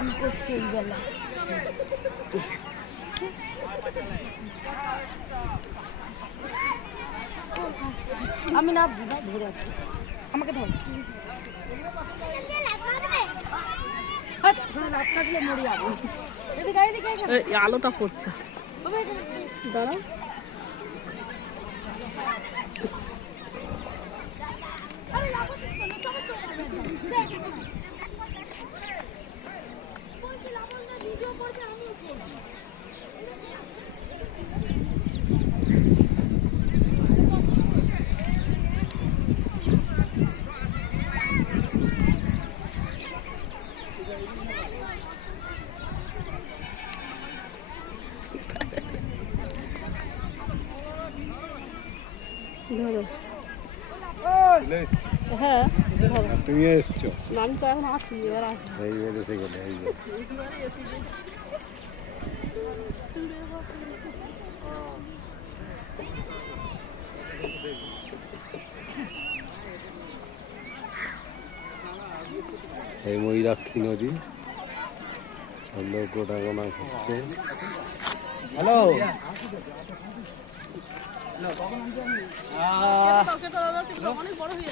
চান করছে এই বেলা। আমি না ধরে আছি। আমাকে ধর। আলোটা পড়ছে। লাফ ধরো চলে এসছি। হ্যাঁ ধরো আর তুমি এসছো না, আমি তো এখন আসি এবার আসবো এই বলে সে গেলে এই যে। এই ময়ূরাক্ষী নদী গোটাগোনা করছে হ্যালো। অনেক বড় হয়ে